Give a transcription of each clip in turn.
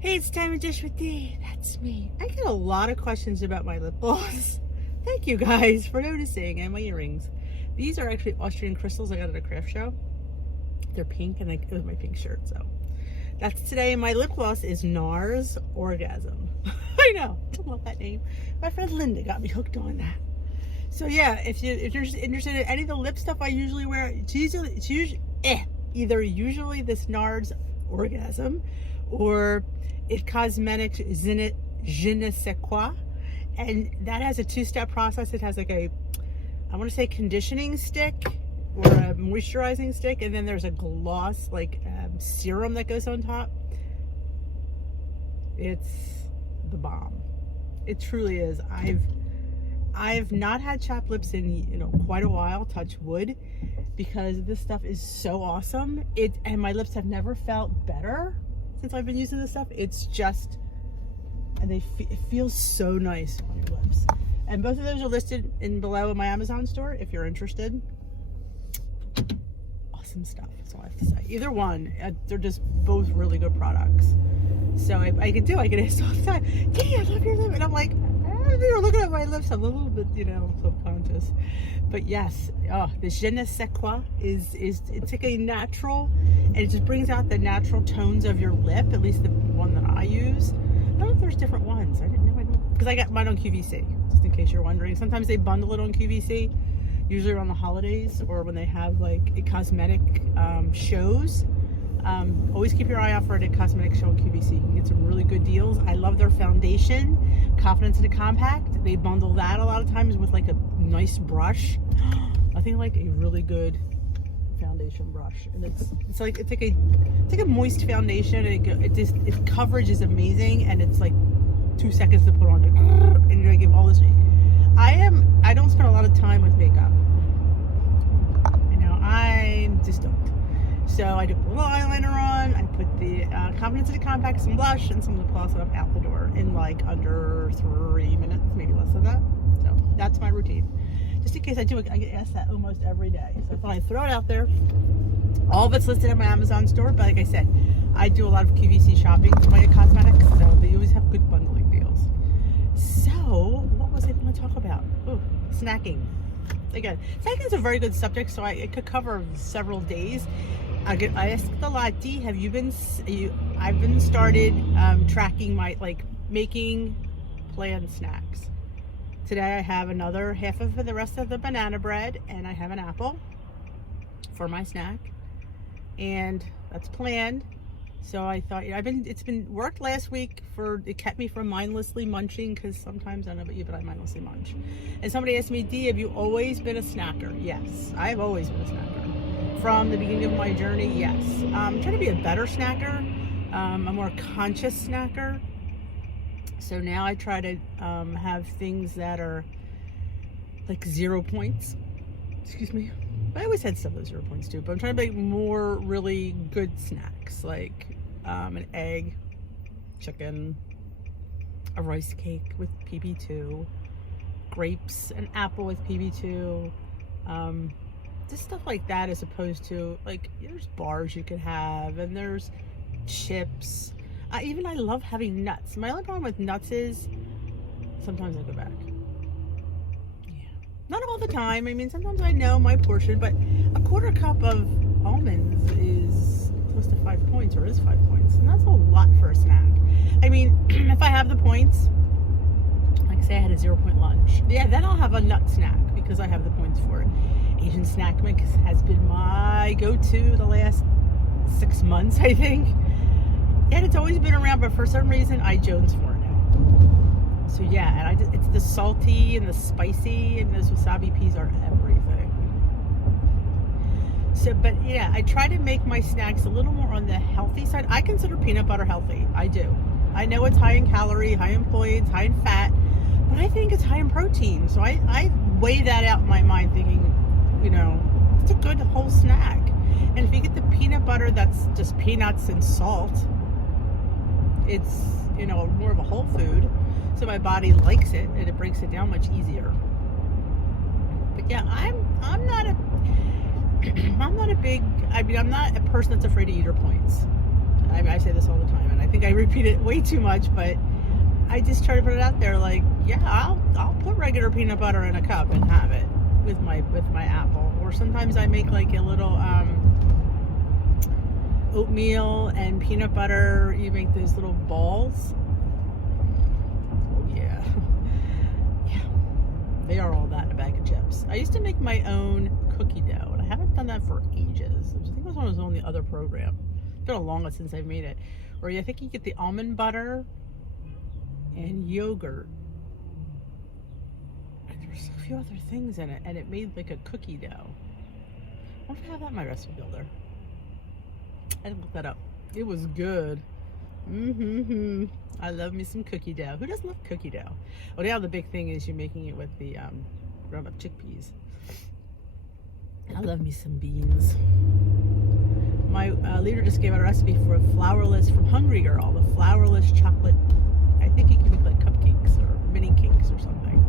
Hey, it's Time to Dish with Dee. That's me. I get a lot of questions about my lip gloss. Thank you guys for noticing, and my earrings. These are actually Austrian crystals I got at a craft show. They're pink, and it was my pink shirt, so that's today. My lip gloss is NARS Orgasm. I know, I love that name. My friend Linda got me hooked on that. So yeah, if you're interested in any of the lip stuff I usually wear, it's usually either this NARS Orgasm or It Cosmetics Je ne sais quoi, and that has a two-step process. It has like I want to say conditioning stick or a moisturizing stick, and then there's a gloss like serum that goes on top. It's the bomb. It truly is. I've not had chapped lips in quite a while, touch wood, because this stuff is so awesome. And my lips have never felt better since I've been using this stuff. It's just, and it feels so nice on your lips. And both of those are listed below in my Amazon store if you're interested. Awesome stuff, that's all I have to say. Either one, they're just both really good products. So I get asked all the time, "Dee, I love your lip," and I'm like, you're looking at my lips, I'm a little bit, subconscious. But yes, the Je ne sais quoi it's like a natural, and it just brings out the natural tones of your lip, at least the one that I use. I don't know if there's different ones. I didn't know. Because I got mine on QVC, just in case you're wondering. Sometimes they bundle it on QVC, usually around the holidays or when they have like cosmetic shows. Always keep your eye out for a cosmetic show on QVC. You can get some really good deals. I love their foundation, Confidence in a Compact. They bundle that a lot of times with like a nice brush. I think like a really good foundation brush, and it's like a moist foundation, and its coverage is amazing, and it's like 2 seconds to put on it, and you're gonna give all this. I don't spend a lot of time with makeup. I just don't. So I do put a little eyeliner on, I put the Confidence in a Compact, some blush, and some lip gloss, and I'm out the door in like under 3 minutes, maybe less than that. So that's my routine. Just in case I get asked that almost every day. So I thought I'd throw it out there. All of it's listed in my Amazon store, but like I said, I do a lot of QVC shopping for my cosmetics, so they always have good bundling deals. So what was I going to talk about? Oh, snacking. Again, snacking is a very good subject, so it could cover several days. I asked a lot, Dee, I've been started tracking my, making planned snacks. Today I have another half of the rest of the banana bread, and I have an apple for my snack, and that's planned. So I thought, it's been worked last week it kept me from mindlessly munching, because sometimes, I don't know about you, but I mindlessly munch. And somebody asked me, Dee, have you always been a snacker? Yes, I've always been a snacker. From the beginning of my journey, yes. I'm trying to be a better snacker, a more conscious snacker. So now I try to have things that are like 0 points. Excuse me. I always had some of those 0 points too, but I'm trying to make more really good snacks, like an egg, chicken, a rice cake with PB2, grapes, an apple with PB2, just stuff like that, as opposed to there's bars you could have, and there's chips. I love having nuts. My only problem with nuts is sometimes I go back. Not all the time. Sometimes I know my portion, but a quarter cup of almonds is close to 5 points, or is 5 points, and that's a lot for a snack. If I have the points, like say I had a 0 point lunch, then I'll have a nut snack because I have the points for it. Asian snack mix has been my go-to the last 6 months, I think, and it's always been around, but for some reason I jones for it now. So yeah, and it's the salty and the spicy, and those wasabi peas are everything. So, but yeah, I try to make my snacks a little more on the healthy side. I consider peanut butter healthy. I do. I know it's high in calorie, high in points, high in fat, but I think it's high in protein. So I weigh that out in my mind, thinking, it's a good whole snack. And if you get the peanut butter that's just peanuts and salt, it's, more of a whole food. So my body likes it, and it breaks it down much easier. But yeah, I'm not a big, I'm not a person that's afraid to eat her points. I say this all the time, and I think I repeat it way too much, but I just try to put it out there. Like, yeah, I'll put regular peanut butter in a cup and have it with my apple. Or sometimes I make like a little oatmeal and peanut butter. You make those little balls. Oh yeah, yeah. They are all that in a bag of chips. I used to make my own cookie dough, and I haven't done that for ages. I think it was when I was on the other program. It's been a long time since I've made it. Or I think you get the almond butter and yogurt. And there's a few other things in it, and it made like a cookie dough. I wonder if I have that in my recipe builder. I didn't look that up. It was good. I love me some cookie dough. Who doesn't love cookie dough? Well, now the big thing is you're making it with the ground up chickpeas. I love me some beans. My leader just gave out a recipe for a flourless from Hungry Girl, the flourless chocolate. I think you can make like cupcakes or mini cakes or something.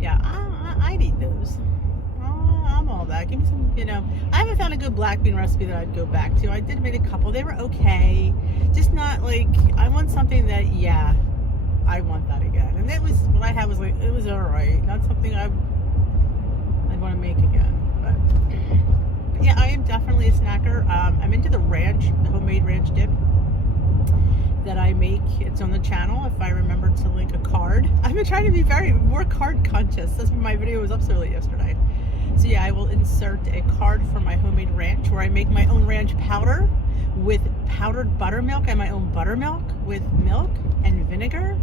Yeah, I'd eat those. I'm all that. Give me some, I haven't found a good black bean recipe that I'd go back to. I did make a couple. They were okay. Just not like, I want something that, yeah, I want that again. And it was, what I had was like, it was all right. Not something I'd want to make again. But yeah, I am definitely a snacker. I'm into the ranch, the homemade ranch dip that I make. It's on the channel if I remember to link a card. I've been trying to be more card conscious. That's why my video was up so late yesterday. So yeah, I will insert a card for my homemade ranch where I make my own ranch powder with powdered buttermilk and my own buttermilk with milk and vinegar.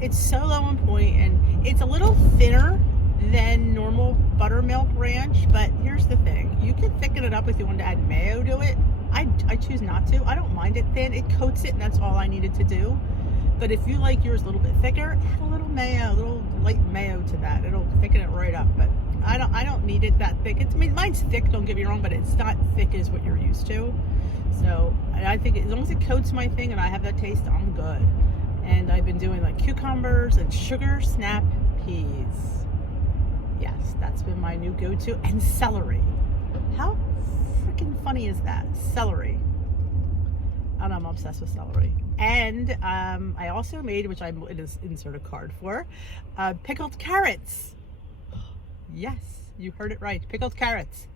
It's so low in point, and it's a little thinner than normal buttermilk ranch, but here's the thing. You can thicken it up if you want to add mayo to it. I choose not to. I don't mind it thin. It coats it, and that's all I needed to do. But if you like yours a little bit thicker, add a little mayo, a little light mayo to that. It'll thicken it right up. But I don't need it that thick. Mine's thick, don't get me wrong, but it's not thick as what you're used to. So I think as long as it coats my thing and I have that taste, I'm good. And I've been doing like cucumbers and sugar snap peas. Yes, that's been my new go-to. And celery. How freaking funny is that? Celery. I don't know, I'm obsessed with celery. And I also made, which I insert a card for, pickled carrots. Yes, you heard it right. Pickled carrots.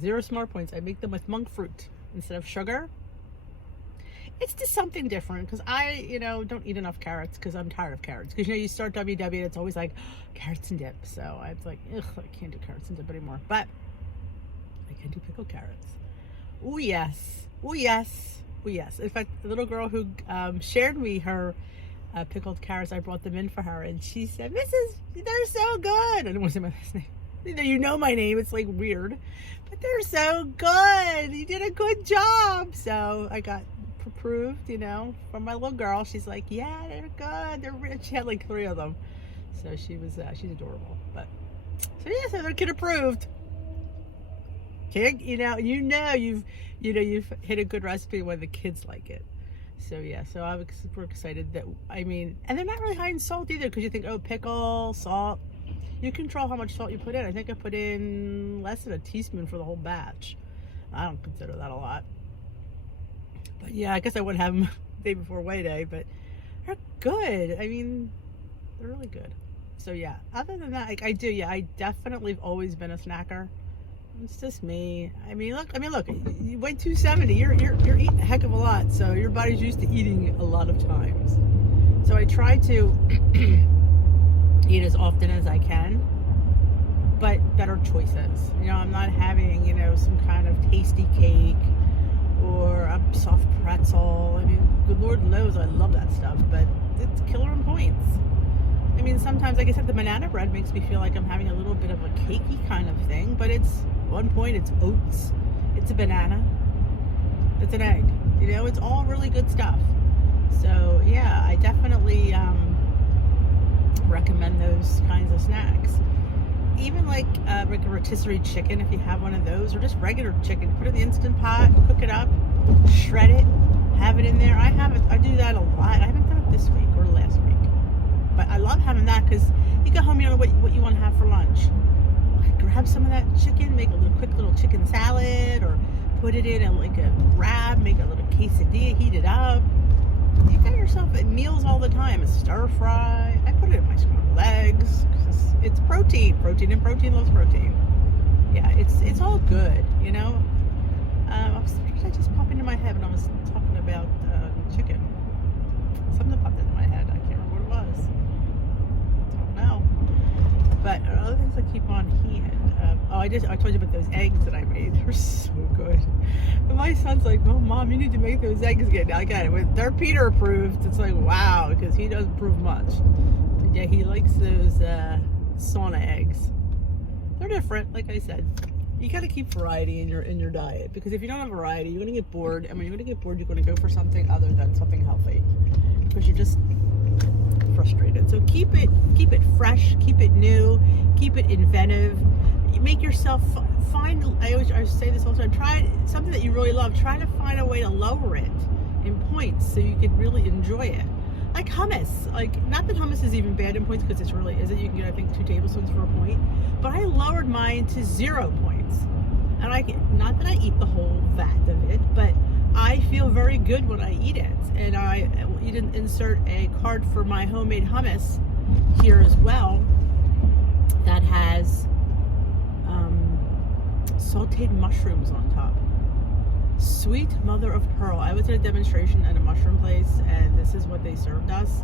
0 smart points. I make them with monk fruit instead of sugar. It's just something different because I, don't eat enough carrots because I'm tired of carrots. Because, you start WW and it's always like carrots and dip. So I was like, ugh, I can't do carrots and dip anymore. But I can do pickled carrots. Oh, yes. Oh, yes. Oh, yes. In fact, the little girl who shared me her pickled carrots, I brought them in for her. And she said, they're so good. I don't want to say my last name. You know my name. It's like weird. But they're so good. You did a good job. So I got approved, from my little girl. She's like, yeah, they're good. They're rich. She had like 3 of them. So she's adorable. But so yeah, so they're kid approved. Kid, you've hit a good recipe when the kids like it. So yeah, so I was super excited that, and they're not really high in salt either, because you think, oh, pickle, salt. You control how much salt you put in. I think I put in less than a teaspoon for the whole batch. I don't consider that a lot. But yeah, I guess I wouldn't have them the day before weigh day, but they're good. They're really good. So yeah, other than that, I definitely have always been a snacker. It's just me. Look, you weigh 270. You're eating a heck of a lot, so your body's used to eating a lot of times. So I try to eat as often as I can, but better choices. I'm not having, some kind of tasty cake or a soft pretzel. Good Lord knows I love that stuff, but it's killer in points. Sometimes, like I said, the banana bread makes me feel like I'm having a little bit of a cakey kind of thing, but it's 1 point, it's oats, it's a banana, it's an egg. It's all really good stuff. So yeah, I definitely recommend those kinds of snacks. Even like a rotisserie chicken, if you have one of those, or just regular chicken, put it in the Instant Pot, cook it up, shred it, have it in there. I do that a lot. I haven't done it this week or last week, but I love having that because you go home, you don't know what you want to have for lunch. Grab some of that chicken, make a quick little chicken salad, or put it in like a wrap, make a little quesadilla, heat it up. You got yourself meals all the time. A stir fry. I put it in my scrambled eggs. It's protein. Protein and protein loves protein. Yeah, it's all good, you know. That just popped into my head when I was talking about chicken. Something popped into my head. I can't remember what it was. Don't know. But other things I keep on hand. I told you about those eggs that I made. They're so good. And my son's like, "Oh, Mom, you need to make those eggs again." Now again, when they're Peter approved, it's like wow, because he doesn't approve much. But yeah, he likes those sauna eggs. They're different, like I said. You got to keep variety in your diet, because if you don't have variety, you're going to get bored. And when you're going to get bored, you're going to go for something other than something healthy, because you're just frustrated. So keep it fresh, keep it new, keep it inventive. You make yourself find. I say this all the time. Try something that you really love. Try to find a way to lower it in points so you can really enjoy it. Like hummus. Like, not that hummus is even bad in points, because it really isn't. You can get, I think, 2 tablespoons for a point. But I lowered mine to 0 points. And not that I eat the whole vat of it, but I feel very good when I eat it. And I didn't insert a card for my homemade hummus here as well that has sauteed mushrooms on top. Sweet mother of pearl. I was at a demonstration at a mushroom place, and this is what they served us.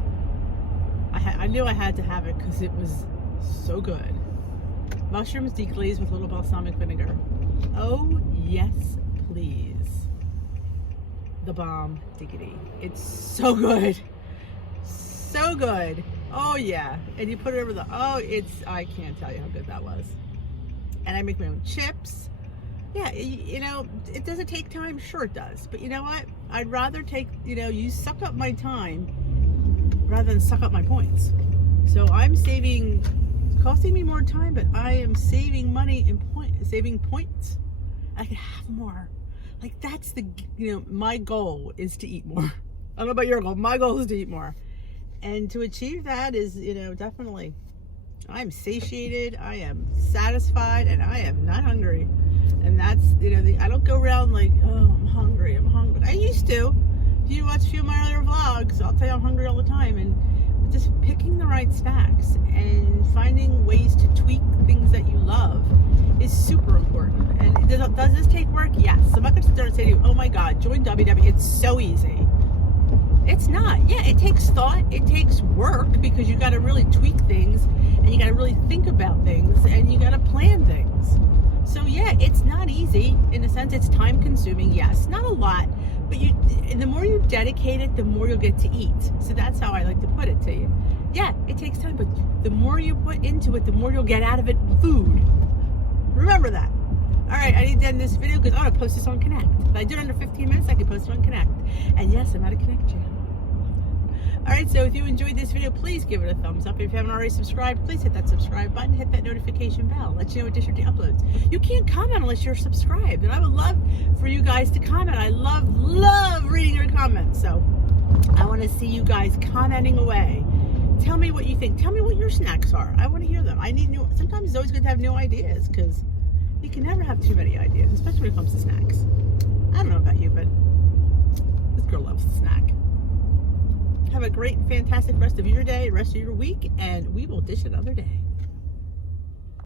I knew I had to have it because it was so good. Mushrooms deglazed with a little balsamic vinegar. Oh yes, please. The bomb diggity. It's so good. So good. Oh yeah. And you put it over I can't tell you how good that was. And I make my own chips. Yeah, you know, it doesn't take time. Sure it does. But you know what? I'd rather you suck up my time rather than suck up my points. So I'm saving, it's costing me more time, but I am saving money in saving points. I can have more. Like, that's my goal is to eat more. I don't know about your goal. My goal is to eat more. And to achieve that is, definitely, I'm satiated, I am satisfied, and I am not hungry. And that's, I don't go around like, oh, I'm hungry. I used to. If you watch a few of my other vlogs, I'll tell you I'm hungry all the time. And just picking the right snacks and finding ways to tweak things that you love is super important. And does this take work? Yes. I'm not going to sit there and say to you, oh my God, join WW. It's so easy. It's not. Yeah, it takes thought. It takes work, because you got to really tweak things, and you got to really think about things, and you got to plan things. So yeah, it's not easy. In a sense, it's time consuming. Yes, not a lot, but the more you dedicate it, the more you'll get to eat. So that's how I like to put it to you. Yeah, it takes time, but the more you put into it, the more you'll get out of it food. Remember that. All right, I need to end this video because I'm going to post this on Connect. If I do it under 15 minutes, I can post it on Connect. And yes, I'm at a Connect channel. All right, so if you enjoyed this video, please give it a thumbs up. If you haven't already subscribed, please hit that subscribe button, hit that notification bell, let you know when District uploads. You can't comment unless you're subscribed, and I would love for you guys to comment. I love reading your comments, so I want to see you guys commenting away. Tell me what you think. Tell me what your snacks are. I want to hear them. I need new. Sometimes it's always good to have new ideas, because you can never have too many ideas, especially when it comes to snacks. I don't know about you, but this girl loves a snack. Have a great, fantastic rest of your day, rest of your week, and we will dish another day.